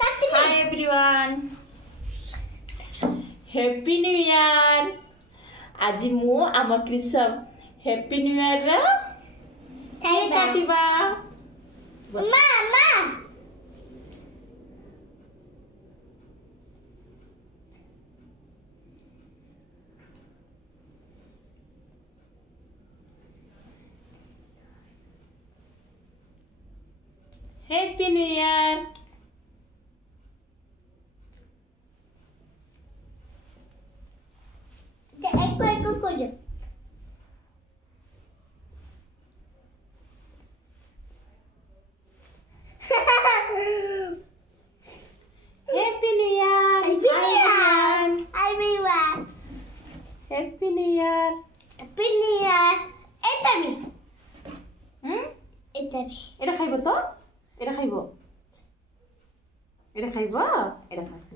Hi everyone. Happy New Year. आज मु आम कृषक Happy New Year रा केक काटिबा। मामा Happy New Year. एको कुछ Happy New Year. everyone Happy New Year. happy new year এটা নি এটা খাইব তো? এটা খাইব? এটা খাইব? এটা খাইব।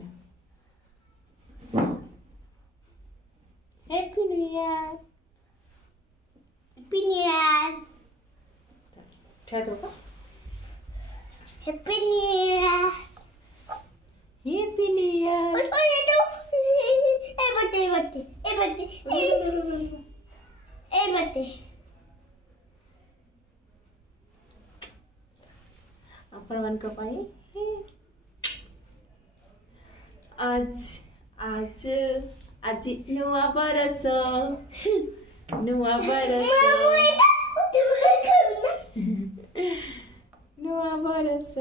Happy New Year. happy new year Try to go. happy new year Happy New Year. ওই এটা এই বটে अपन का पाई आज आज आज नुआ बरस नुआ बरस नुआ बरस